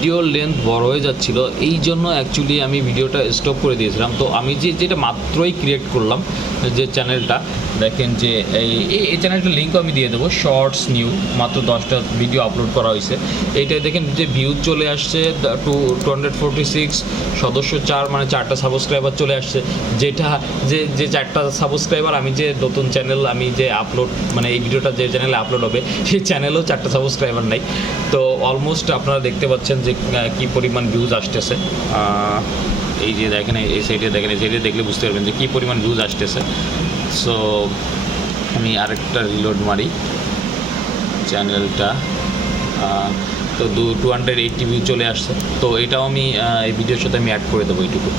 ভিডিওর লেন্থ বড় হয়ে যাচ্ছিল, এই জন্য অ্যাকচুয়ালি আমি ভিডিওটা স্টপ করে দিয়েছিলাম। তো আমি যেটা মাত্রই ক্রিয়েট করলাম যে চ্যানেলটা, দেখেন যে এই চ্যানেলটার লিঙ্কও আমি দিয়ে দেবো। শর্টস নিউ, মাত্র 10টা ভিডিও আপলোড করা হয়েছে। এইটাই দেখেন যে ভিউজ চলে আসছে 246, সদস্য 4, মানে 4টা সাবস্ক্রাইবার চলে আসছে। যেটা যে 4টা সাবস্ক্রাইবার, আমি যে নতুন চ্যানেল আমি যে আপলোড, মানে এই ভিডিওটা যে চ্যানেলে আপলোড হবে সেই চ্যানেলেও 4টা সাবস্ক্রাইবার নাই। তো অলমোস্ট আপনারা দেখতে পাচ্ছেন যে কী পরিমাণ ভিউজ আসতেছে। এই যে দেখেন, এই সাইডে দেখেন, এই সাইডে দেখলে বুঝতে পারবেন যে কী পরিমাণ ভিউজ আসতেছে। সো আমি আরেকটা রিলোড মারি চ্যানেলটা, তো 280 ভিউ চলে আসছে। তো এটাও আমি এই ভিডিওর সাথে আমি অ্যাড করে দেবো এইটুকু।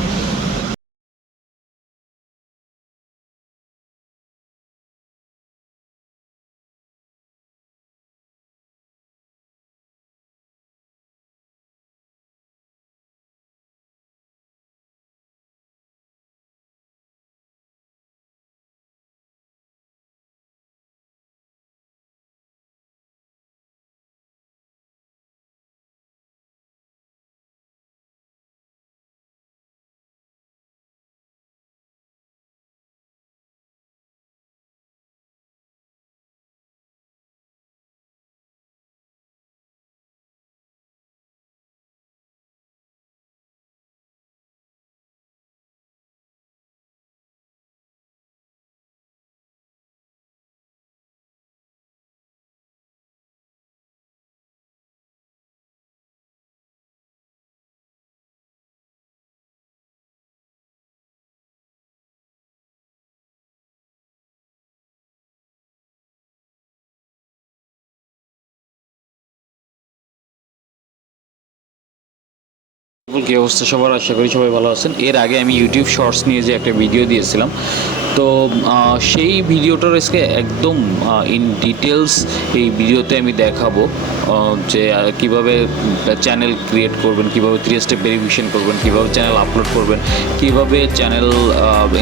কী অবস্থা সবার, আশা করি সবাই ভালো আছেন। এর আগে আমি ইউটিউব শর্টস নিয়ে যে একটা ভিডিও দিয়েছিলাম, তো সেই ভিডিওটার আজকে একদম ইন ডিটেলস এই ভিডিওতে আমি দেখাবো যে কীভাবে চ্যানেল ক্রিয়েট করবেন, কীভাবে 3 স্টেপ ভেরিফিকেশন করবেন, কীভাবে চ্যানেল আপলোড করবেন, কীভাবে চ্যানেল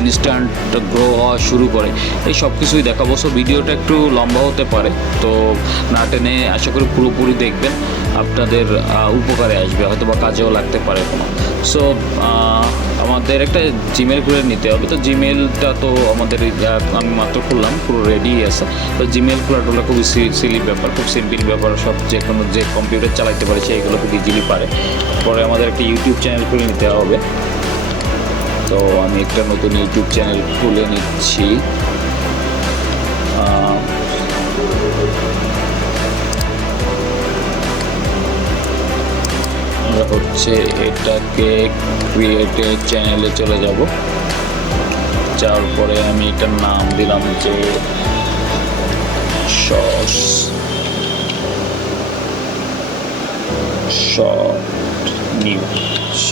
ইনস্ট্যান্ট গ্রো হওয়া শুরু করে, এই সব কিছুই দেখাবো। সো ভিডিওটা একটু লম্বা হতে পারে, তো না টেনে আশা করি পুরোপুরি দেখবেন, আপনাদের উপকারে আসবে, হয়তো বা কাজেও লাগতে পারে কোনো। সো আমাদের একটা জিমেল খুলে নিতে হবে। তো জিমেলটা তো আমাদের আমি মাত্র খুললাম, পুরো রেডি আছে। তো জিমেল খোলাটা খুবই সিলি ব্যাপার, খুব সিম্পল ব্যাপার, সব যে কোনো যে কম্পিউটার চালাতে পারে সেইগুলো খুব ইজিলি পারে। পরে আমাদের একটা ইউটিউব চ্যানেল খুলে নিতে হবে। তো আমি একটা নতুন ইউটিউব চ্যানেল খুলে নিচ্ছি। হচ্ছে এটাকে ক্রিয়েটে চ্যানেলে চলে যাব, যাওয়ার পরে আমি এটার নাম দিলাম যে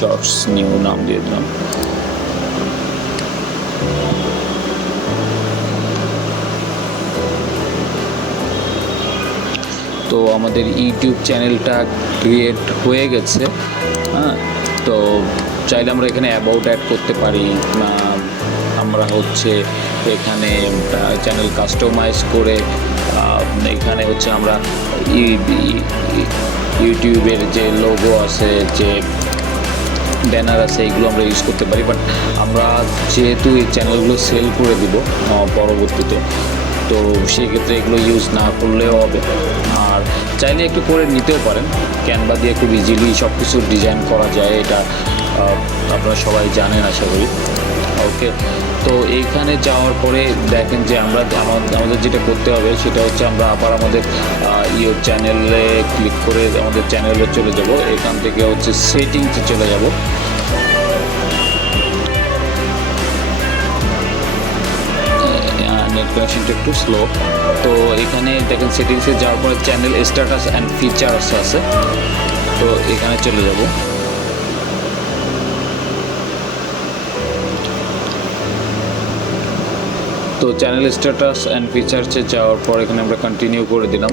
শর্টস নিউ নাম দিয়ে দিলাম। তো আমাদের ইউটিউব চ্যানেলটা ক্রিয়েট হয়ে গেছে। হ্যাঁ, তো চাইলে আমরা এখানে অ্যাবাউট অ্যাড করতে পারি, আমরা হচ্ছে এখানে চ্যানেল কাস্টমাইজ করে এখানে হচ্ছে আমরা ইউটিউবের যে লোগো আছে, যে ব্যানার আছে, এইগুলো আমরা ইউজ করতে পারি। বাট আমরা যেহেতু এই চ্যানেলগুলো সেল করে দিব পরবর্তীতে, তো সেক্ষেত্রে এগুলো ইউজ না করলেও হবে। আর চাইলে একটু করে নিতেও পারেন, ক্যানভা দিয়ে খুব ইজিলি সব কিছু ডিজাইন করা যায়, এটা আপনারা সবাই জানেন আশা করি। ওকে, তো এইখানে যাওয়ার পরে দেখেন যে আমাদের যেটা করতে হবে সেটা হচ্ছে আমরা আবার আমাদের চ্যানেলে ক্লিক করে আমাদের চ্যানেলে চলে যাব। এখান থেকে হচ্ছে সেটিংসে চলে যাব। নেট কানেকশনটা একটু স্লো। তো এখানে দেখেন সেটিংসে যাওয়ার পরে চ্যানেল স্ট্যাটাস অ্যান্ড ফিচার্স আছে, তো এখানে চলে যাব। তো চ্যানেল স্ট্যাটাস অ্যান্ড ফিচার্সে যাওয়ার পর এখানে আমরা কন্টিনিউ করে দিলাম।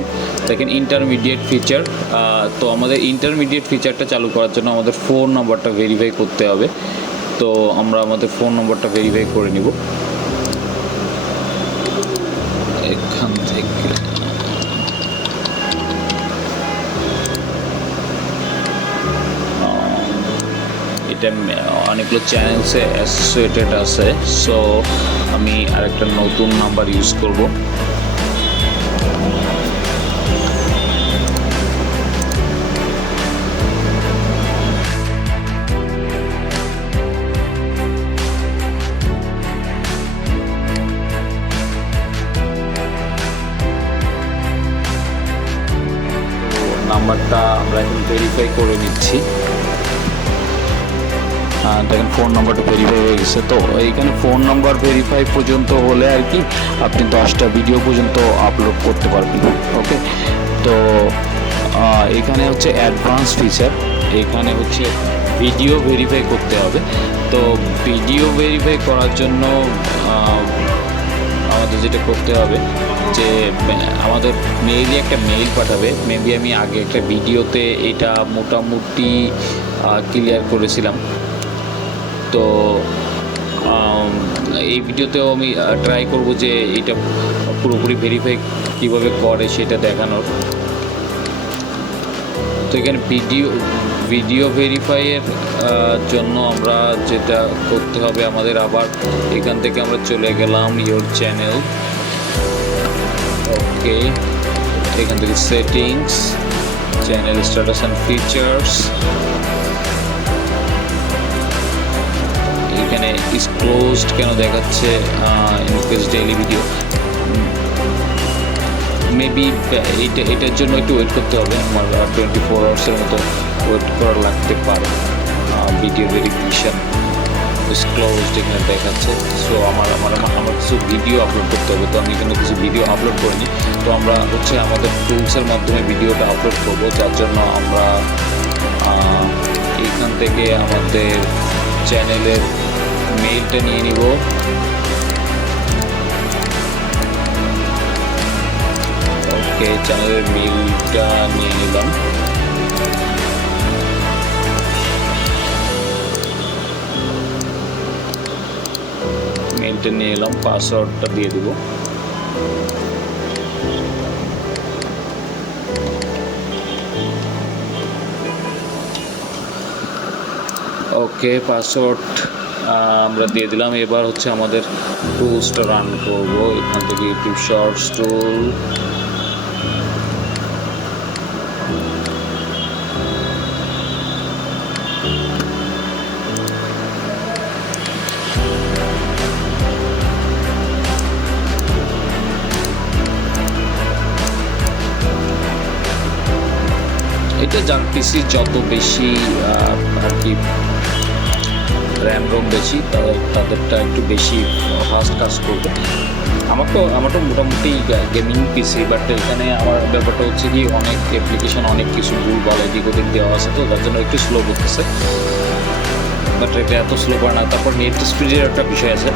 দেখেন ইন্টারমিডিয়েট ফিচার, তো আমাদের ইন্টারমিডিয়েট ফিচারটা চালু করার জন্য আমাদের ফোন নাম্বারটা ভেরিফাই করতে হবে। তো আমরা আমাদের ফোন নাম্বারটা ভেরিফাই করে নিব এখান থেকে। এটা অনেকগুলো চ্যানেলসে অ্যাসোসিয়েটেড আছে, সো আমি আরেকটা নতুন নাম্বার ইউজ করব। নাম্বারটা আমরা এখন ভেরিফাই করে নিচ্ছি। দেখেন ফোন নাম্বারটা ভেরিফাই হয়ে গেছে। তো এইখানে ফোন নাম্বার ভেরিফাই পর্যন্ত হলে আর কি আপনি 10টা ভিডিও পর্যন্ত আপলোড করতে পারবেন। ওকে, তো এখানে হচ্ছে অ্যাডভান্স ফিচার, এখানে হচ্ছে ভিডিও ভেরিফাই করতে হবে। তো ভিডিও ভেরিফাই করার জন্য আমাদের যেটা করতে হবে যে আমাদের মেইলে একটা মেইল পাঠাবে। মেবি আমি আগে একটা ভিডিওতে এটা মোটামুটি ক্লিয়ার করেছিলাম। তো এই ভিডিওতেও আমি ট্রাই করব যে এটা পুরোপুরি ভেরিফাই কীভাবে করে সেটা দেখানোর। তো এখানে ভিডিও ভেরিফাইয়ের জন্য আমরা যেটা করতে হবে আমাদের আবার এখান থেকে আমরা চলে গেলাম ইয়োর চ্যানেল। ওকে, এখান থেকে settings, channel status and features, এখানে ইজ ক্লোজড কেন দেখাচ্ছে, ইনক্রিজ ডেইলি ভিডিও। মেবি এটার জন্য একটু ওয়েট করতে হবে, আমার 24 আওয়ার্সের মতো ওয়েট করা লাগতে পারে। ভিডিও ভেরিফিকেশান ইজ ক্লোজড এখানে দেখাচ্ছে। সো আমার কিছু ভিডিও আপলোড করতে হবে, তো আমি কিন্তু কিছু ভিডিও আপলোড করিনি। তো আমরা হচ্ছে আমাদের টুলসের মাধ্যমে ভিডিওটা আপলোড করব, যার জন্য আমরা এইখান থেকে আমাদের চ্যানেলের মেইলটা নিয়ে নিব। ওকে, চ্যানেলের মেইলটা নিয়ে নিলাম। মেইলটা নিয়ে এলাম, পাসওয়ার্ডটা দিয়ে দিব। ওকে, পাসওয়ার্ড আমরা দিয়ে দিলাম। এবার হচ্ছে আমাদের টুলসটা রান করব। এখান থেকে ইউটিউব শর্টস টুল, এটা যার পিসি যত বেশি আর কি র্যাম রোম বেশি তাদেরটা একটু বেশি ফাস্ট কাজ করবে। আমার তো মোটামুটি গেমিং পিসি, বাট এখানে আমার ব্যাপারটা হচ্ছে কি অনেক অ্যাপ্লিকেশন অনেক কিছু ভুলভাল এদিক ওদিক দেওয়া আছে, তো তার জন্য একটু স্লো করতেছে। বাট এটা এত স্লো করে না। তারপর নেট স্পিডের একটা বিষয় আছে,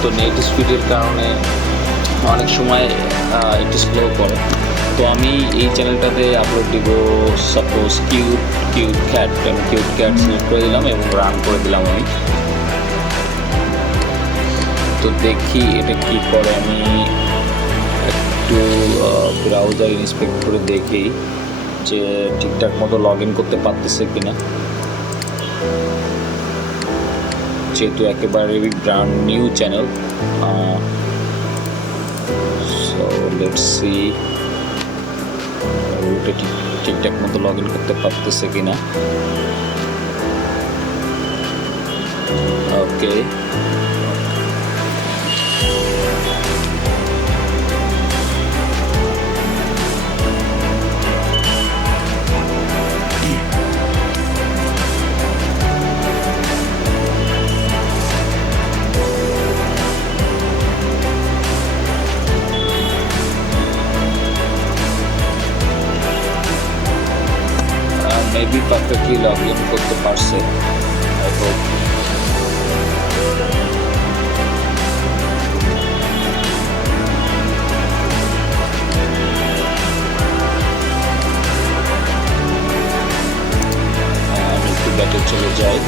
তো নেট স্পিডের কারণে অনেক সময় একটু স্লো করে। তো আমি এই চ্যানেলটাতে আপলোড দিব সাপোজ কিউট ক্যাট, আমি কিউট ক্যাট সিলেক্ট করে দিলাম এবং রান করে দিলাম আমি। তো দেখি এটা কি করে, আমি একটু ব্রাউজার ইন্সপেক্ট করে দেখি যে ঠিকঠাক মতো লগ ইন করতে পারতেছে কিনা, যেহেতু একেবারে brand new channel. So let's see ওটা ঠিকঠাক মতো লগ ইন করতে পারতেছে কিনা। ওকে, মেবি পারফেক্টলি লগ ইন করতে পারছে। I hope. আমি একটু ব্যাকে চলে যাই।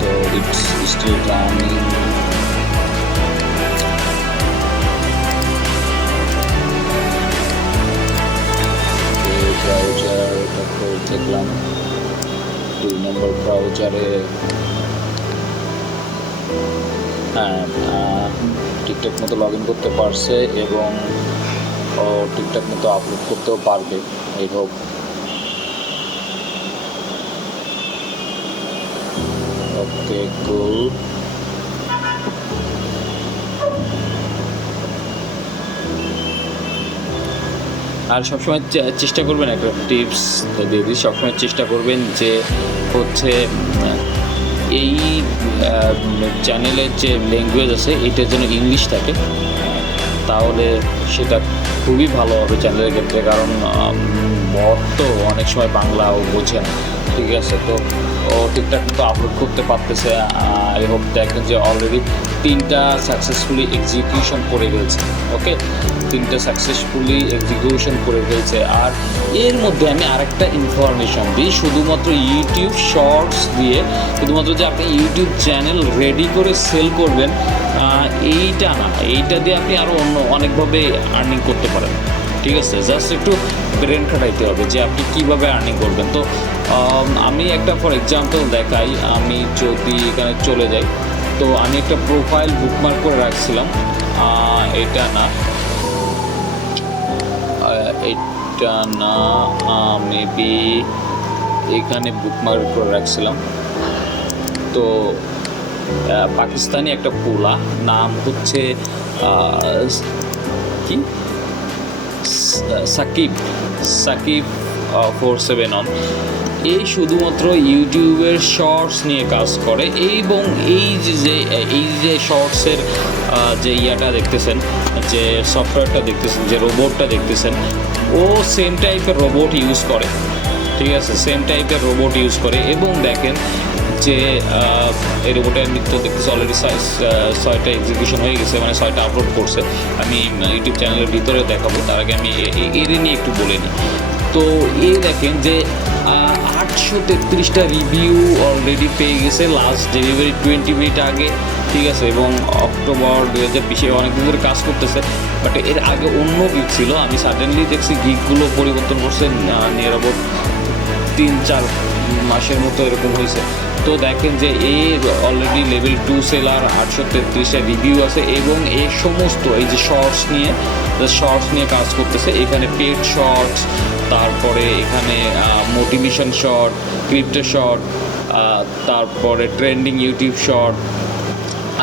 তো ইটস স্টিল রানিং। 2 নম্বর ব্রাউজারে হ্যাঁ ঠিকঠাক মতো লগ ইন করতে পারছে এবং ঠিকঠাক মতো আপলোড করতেও পারবে। এই হোপ ওকে কুল। আর সবসময় চেষ্টা করবেন, একটা টিপস দিয়ে দিই, সবসময় চেষ্টা করবেন যে হচ্ছে এই চ্যানেলের যে ল্যাঙ্গুয়েজ আছে এটার জন্য ইংলিশ থাকে, তাহলে সেটা খুবই ভালো হবে চ্যানেলের ক্ষেত্রে। কারণ বট তো অনেক সময় বাংলাও বোঝে না, ঠিক আছে? তো ও ঠিকঠাক মতো আপলোড করতে পারতেছে। আই হোপ দেখেন যে অলরেডি 3টা সাকসেসফুলি এক্সিকিউশন করে ফেলছে। ওকে, 3টা সাকসেসফুলি এক্সিকিউশন করে ফেলছে। আর এর মধ্যে আমি আরেকটা ইনফরমেশন দিই, শুধুমাত্র ইউটিউব শর্টস দিয়ে শুধুমাত্র যে আপনি ইউটিউব চ্যানেল রেডি করে সেল করবেন এইটা না, এইটা দিয়ে আপনি আরও অন্য অনেকভাবে আর্নিং করতে পারেন, ঠিক আছে? জাস্ট একটু ব্রেন খাটাইতে হবে যে আপনি কীভাবে আর্নিং করবেন। তো আমি একটা ফর এক্সাম্পল দেখাই, আমি যদি এখানে চলে যাই, তো আমি একটা প্রোফাইল বুকমার্ক করে রাখছিলাম, এটা না মেবি এখানে বুকমার্ক করে রাখছিলাম। তো পাকিস্তানি একটা পোলা, নাম হচ্ছে কি সাকিব 471। এই শুধুমাত্র ইউটিউবের শর্টস নিয়ে কাজ করে এবং এই যে শর্টসের যে ইয়াটা দেখতেছেন, যে সফটওয়্যারটা দেখতেছেন, যে রোবটটা দেখতেছেন, ও সেম টাইপের রোবট ইউজ করে, ঠিক আছে? সেম টাইপের রোবট ইউজ করে। এবং দেখেন যে এই রোবটের নৃত্য দেখতেছে অলরেডি 6টা এক্সিকিউশন হয়ে গেছে, মানে 6টা আপলোড করছে। আমি ইউটিউব চ্যানেলের ভিতরে দেখাবো, তার আগে আমি এর নিয়ে একটু বলে নিই। তো এই দেখেন যে 833টা রিভিউ অলরেডি পেয়ে গেছে, লাস্ট ডেলিভারি 20 মিনিট আগে, ঠিক আছে? এবং অক্টোবর 2020 অনেক দিন ধরে কাজ করতেছে। বাট এর আগে অন্য গিগ ছিল, আমি সাডেনলি দেখছি গিগগুলো পরিবর্তন করছে, নিয়ার অ্যাবাউট 3-4 মাসের মতো এরকম হয়েছে। তো দেখেন যে এর অলরেডি লেভেল 2 সেলার, 833টা রিভিউ আছে এবং এই সমস্ত এই যে শর্টস নিয়ে কাজ করতেছে। এখানে পেড শর্টস, তারপরে এখানে মোটিভেশন শর্ট, ক্রিপ্টো শর্ট, তারপরে ট্রেন্ডিং ইউটিউব শর্ট।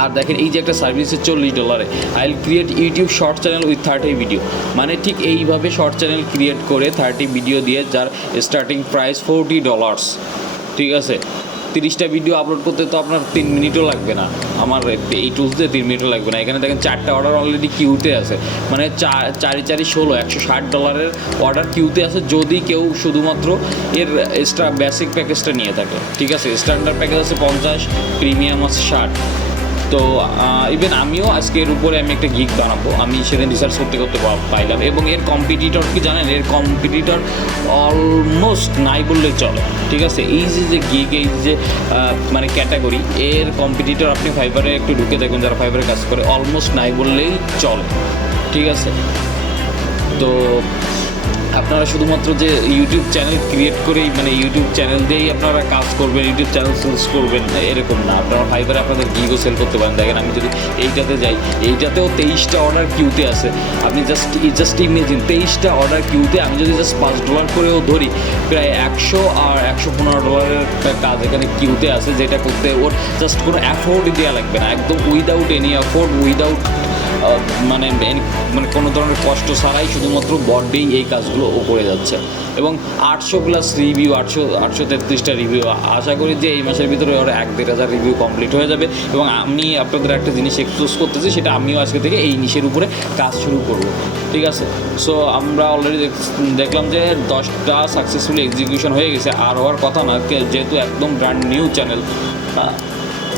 আর দেখেন এই যে একটা সার্ভিসের $40, I will create YouTube short channel with 30 video, মানে ঠিক এইভাবে শর্ট চ্যানেল ক্রিয়েট করে 30 ভিডিও দিয়ে, যার স্টার্টিং প্রাইস $40, ঠিক আছে? 30টা ভিডিও আপলোড করতে তো আপনার 3 মিনিটও লাগবে না, আমার এই টুলস দিয়ে 3 মিনিটও লাগবে না। এখানে দেখেন 4টা অর্ডার অলরেডি কিউতে আছে, মানে 4×4=16, $160 অর্ডার কিউতে আছে, যদি কেউ শুধুমাত্র এর এক্সট্রা বেসিক প্যাকেজটা নিয়ে থাকে, ঠিক আছে? স্ট্যান্ডার্ড প্যাকেজ আছে 50, প্রিমিয়াম আছে 60। তো ইভেন আমিও আজকে এর উপরে আমি একটা গিগ বানাবো, আমি সেদিন রিসার্চ করতে পাইলাম। এবং এর কম্পিটিটর কি জানেন, এর কম্পিটিটর অলমোস্ট নাই বললে চলে, ঠিক আছে? এই যে গিগ, এই যে মানে ক্যাটাগরি, এর কম্পিটিটর আপনি ফাইবারে একটু ঢুকে দেখবেন, যারা ফাইবারে কাজ করে, অলমোস্ট নাই বললেই চলে, ঠিক আছে? তো আপনারা শুধুমাত্র যে ইউটিউব চ্যানেল ক্রিয়েট করেই, মানে ইউটিউব চ্যানেল দিয়েই আপনারা কাজ করবেন, ইউটিউব চ্যানেল সেলস করবেন, এরকম না। আপনারা ফাইবারে আপনাদের গিগও সেল করতে পারেন। দেখেন আমি যদি এইটাতে যাই, এইটাতেও 23টা অর্ডার কিউতে আছে। আপনি জাস্ট ইমেজিন, 23টা অর্ডার কিউতে, আমি যদি জাস্ট $5 করেও ধরি, প্রায় 100 আর $115 কাজ এখানে কিউতে আছে, যেটা করতে ওর জাস্ট কোনো অ্যাফোর্ড দেওয়া লাগবে না, একদম উইদাউট এনি অ্যাফোর্ড, উইদাউট মানে কোনো ধরনের কষ্ট ছাড়াই শুধুমাত্র বট দিয়েই এই কাজগুলো ও করে যাচ্ছে। এবং 800+ রিভিউ, 833টা রিভিউ, আশা করি যে এই মাসের ভিতরে ওরা 1-1.5 রিভিউ কমপ্লিট হয়ে যাবে। এবং আমি আপনাদের একটা জিনিস এক্সপোজ করতেছি, সেটা আমিও আজকে থেকে এই নিশের উপরে কাজ শুরু করব, ঠিক আছে? সো আমরা অলরেডি দেখলাম যে 10টা সাকসেসফুলি এক্সিকিউশন হয়ে গেছে, আর হওয়ার কথা না, যেহেতু একদম ব্র্যান্ড নিউ চ্যানেল।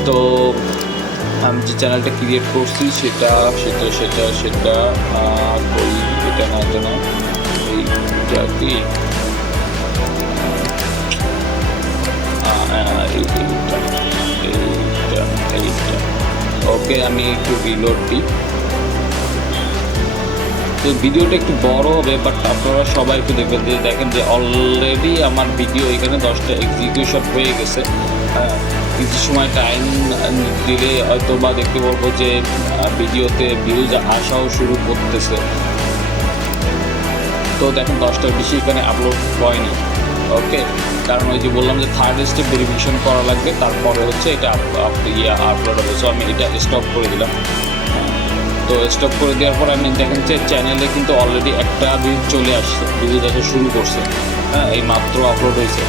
তো আমি যে চ্যানেলটা ক্রিয়েট করছি সেটা কই, এটা না, এইটা কি, এইটা ওকে, আমি একটু রিলোড দিই। তো তো ভিডিওটা একটু বড় হবে, বাট আপনারা সবাই একটু দেখবেন যে দেখেন যে অলরেডি আমার ভিডিও এখানে 10টা এক্সিকিউশন হয়ে গেছে। হ্যাঁ, কিছু সময় টাইম দিলে হয়তো বা দেখতে পারবো যে ভিডিওতে ভিউজ আসাও শুরু করতেছে। তো দেখেন 10টার বেশি এখানে আপলোড হয়নি। ওকে, কারণ ওই যে বললাম যে থার্ড স্টেপ ভেরিফিকেশন করা লাগবে, তারপরে হচ্ছে এটা আপলোড হবে। সো আমি এটা স্টপ করে দিলাম। তো স্টপ করে দেওয়ার পর আমি দেখেন যে চ্যানেলে কিন্তু অলরেডি একটা ভিউ চলে আসছে, ভিউজ আসা শুরু করছে। হ্যাঁ, এই মাত্র আপলোড হয়েছে,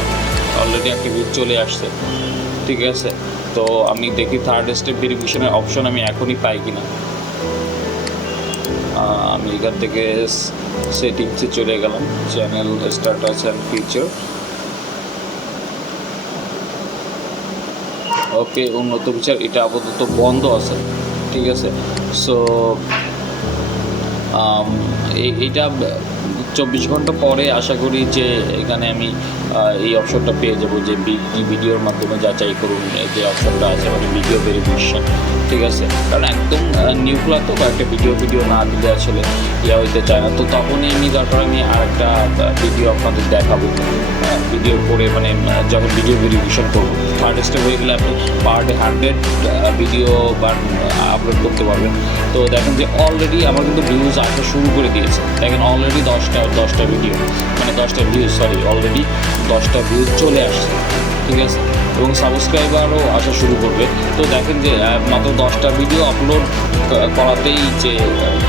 অলরেডি একটা ভিউ চলে আসছে। ঠিক আছে, তো আমি দেখি থার্ড স্টেপ ভেরিফিকেশনের অপশন আমি এখনই পাই কিনা। আমি এখান থেকে সেটিংসে চলে গেলাম, চ্যানেল স্ট্যাটাস অ্যান্ড ফিচার। ওকে, উন্নত ফিচার এটা আপাতত বন্ধ আছে। ঠিক আছে, সো এইটা 24 ঘন্টা পরে আশা করি যে এখানে আমি এই অপশনটা পেয়ে যাবো যে ভিডিওর মাধ্যমে যাচাই করুন, যে অপশনটা আছে মানে ভিডিও ভেরিফিকেশন। ঠিক আছে, কারণ একদম নিউক্লা তো একটা ভিডিও না দিলে আসলে হইতে চায় না। তো তখনই আমি দরকার আমি আর একটা ভিডিও আপনাদের দেখাবো ভিডিওর পরে, মানে যখন ভিডিও ভেরিফিকেশন করবো। থার্ড স্টেপ হয়ে গেলে আপনি পার ডে 100 ভিডিও বা আপলোড করতে পারবেন। তো দেখেন যে অলরেডি আমার কিন্তু ভিউজ আসা শুরু করে দিয়েছে। দেখেন অলরেডি 10টা ভিডিও, মানে 10টা ভিউজ, অলরেডি 10টা ভিউজ চলে আসছে। ঠিক আছে, এবং সাবস্ক্রাইবারও আসা শুরু করবে। তো দেখেন যে মাত্র 10টা ভিডিও আপলোড করাতেই যে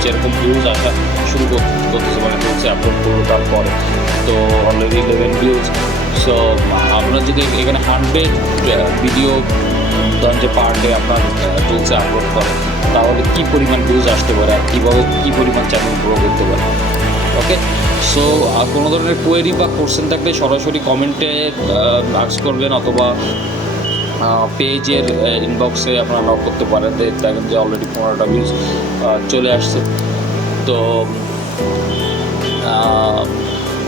যেরকম ভিউজ আসা শুরু করতেছে, মানে হচ্ছে আপলোড করবো তারপরে। তো অলরেডি 11 ভিউজ। সো আপনার যদি এখানে 100 ভিডিও ধরেন যে পার ডে আপনার টুলসে আপলোড করে, তাহলে কী পরিমাণ ভিউজ আসতে পারে আর কীভাবে কী পরিমাণ চ্যানেল গ্রো করতে পারে। ওকে, সো কোনো ধরনের কোয়েরি বা কোশ্চেন থাকলে সরাসরি কমেন্টে আস্ক করবেন, অথবা পেজের ইনবক্সে আপনারা নক করতে পারেন। দেখেন যে অলরেডি 15টা ভিউজ চলে আসছে। তো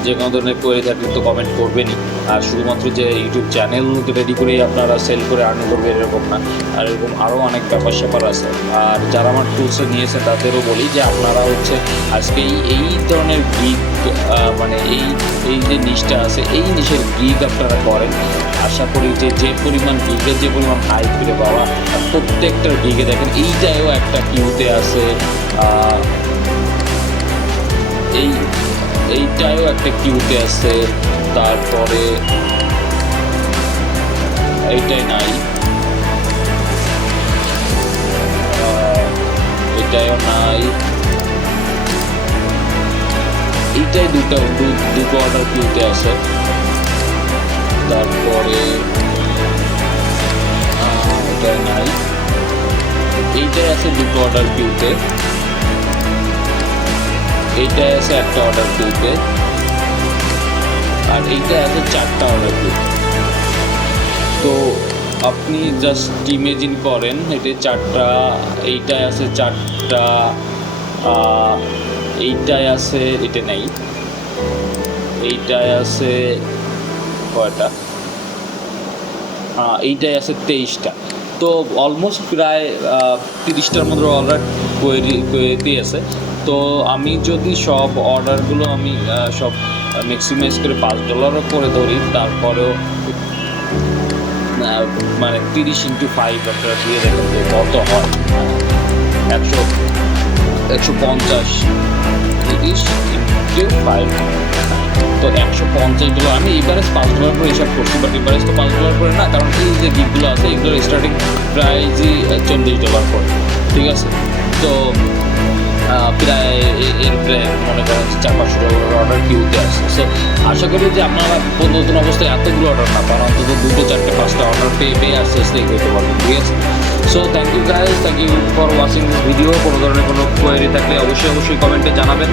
যে কোনো ধরনের কোয়েরি থাকলে তো কমেন্ট করবেনই। আর শুধুমাত্র যে ইউটিউব চ্যানেল রেডি করেই আপনারা সেল করে আর্ন করবে এরকম না, আর এরকম আরও অনেক ব্যাপার স্যাপার আছে। আর যারা আমার টুলসে নিয়েছে তাদেরও বলি যে আপনারা হচ্ছে আজকে এই ধরনের গিগ, মানে এই যে নিশটা আছে, এই নিশের গিগ আপনারা করেন। আশা করি যে পরিমাণ গিগের যে পরিমাণ হাই ফিরে পাওয়া, প্রত্যেকটার গিগে দেখেন এইটাও একটা কিউতে আছে, এইটাও একটা কিউতে আছে, তারপরে এইটাই নাই, এটাও নাই, এইটাই দুটো অর্ডার কিউতে আছে। তারপরে এটাই নাই, এইটাই আছে দুটো অর্ডার কিউতে, এইটাই আছে একটা অর্ডার কিউতে, আর এইটা আছে 4টা অর্ডার কিউ। তো আপনি জাস্ট ইমেজিন করেন এটা 4টা, এইটাই আছে 4টা, এইটাই আছে, এটা নেই, এইটাই আছে কয়টা, এইটাই আছে 23টা। তো অলমোস্ট প্রায় 30টার মধ্যে অর্ডার কোয়েরি আছে। তো আমি যদি সব অর্ডারগুলো আমি সব ম্যাক্সিমাইজ করে $5 করে ধরি, তারপরেও মানে 30x5 আপনারা দিয়ে দেখেন যে কত হয়। 150 30x5, তো $150। আমি এভারেজ $5 করে হিসাব করছি, বাট এভারেজ তো $5 করে না, কারণ এই যে গিগগুলো আছে এগুলোর স্টার্টিং প্রাইসই $40 করে। ঠিক আছে, তো প্রায় মনে করেন $400-500 অর্ডার কিউতে আসছে। সো আশা করি যে আপনারা নতুন অবস্থায় এতগুলো অর্ডার না পান, অন্তত 2, 4, 5টা অর্ডার পেয়ে আস্তে আস্তে এগোতে পারবেন। ঠিক আছে, so thank you guys, thank you for watching this video. কোনো ধরনের কোনো কোয়েরি থাকলে অবশ্যই কমেন্টে জানাবেন।